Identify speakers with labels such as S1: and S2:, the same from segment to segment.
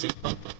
S1: six month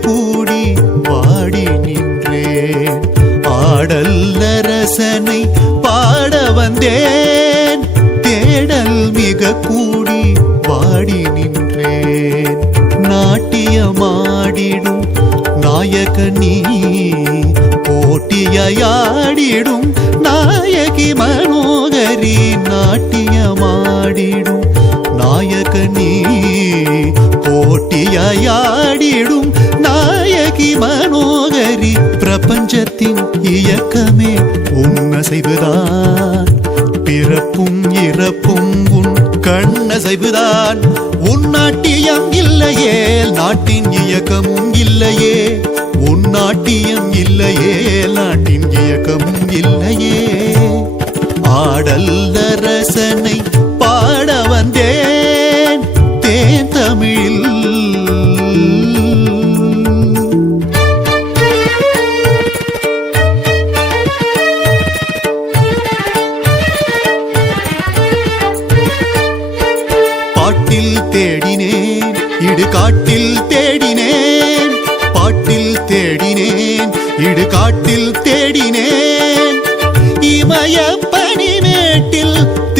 S2: கூடி பாடி நின்றேன். ஆடல் நரசனை பாட வந்தேன். தேடல் மிக கூடி பாடி நின்றேன். நாட்டியமாடிடும் நாயக நீ போட்டியாடிடும் நாயகி மனோகரி. நாட்டியமாடிடும் நாயக நீ உன்னசைவுதான் பிறப்பும் இறப்பும் உன் கண்ணசைவுதான். உன் நாட்டியம் இல்லையே நாட்டின் இயக்கமும் இல்லையே. உன் நாட்டியம் இல்லையே நாட்டின் இயக்கமும் இல்லையே. ஆடல் ஆடல்லரசனை பாட வந்தே.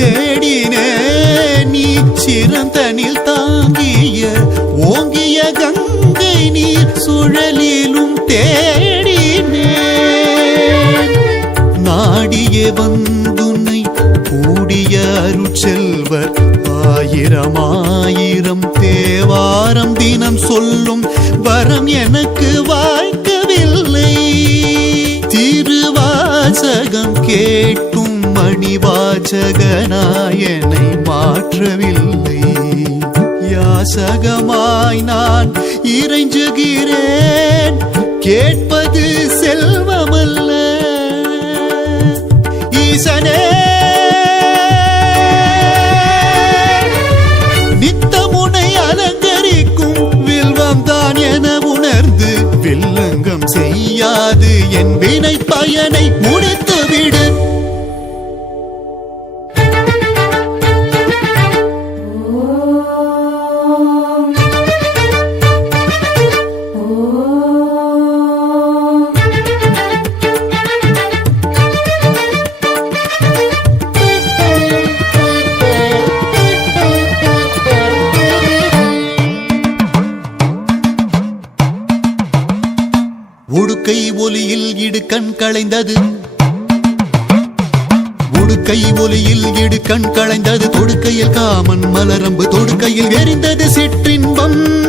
S2: பனிமேட்டில் தேடினேன் நீ சிறந்தனில் தாங்கிய ஓங்கிய கங்கை நீர் சுழலிலும் தேடினே நாடியே வந்துன்னை கூடிய அருட்செல்வர் ஆயிரம் ஆயிரம் தேவாரம் தினம் சொல்லும் வரம் எனக்கு வாய்க்கவில்லை. திருவாசகம் கேட்டு கேட்டும் மணிவாசகனாயனை மாற்றவில்லை. யாசகமாய் நான் இறைஞ்சுகிறேன். கேட்பது செல்வமல்ல. ஈசனே. நித்தமுனை அலங்கரிக்கும் வில்வம் தான் என உணர்ந்து வில்லங்கம் செய்யாது. என் வினை பயனை முடித்து ஒலியில் இடுக்கண் களைந்தது. உடுக்கை ஒலியில் இடுக்கண் களைந்தது. தொடுக்கையில் காமன் மலரம்பு தொடுக்கையில் எரிந்தது. சிற்றின்பம்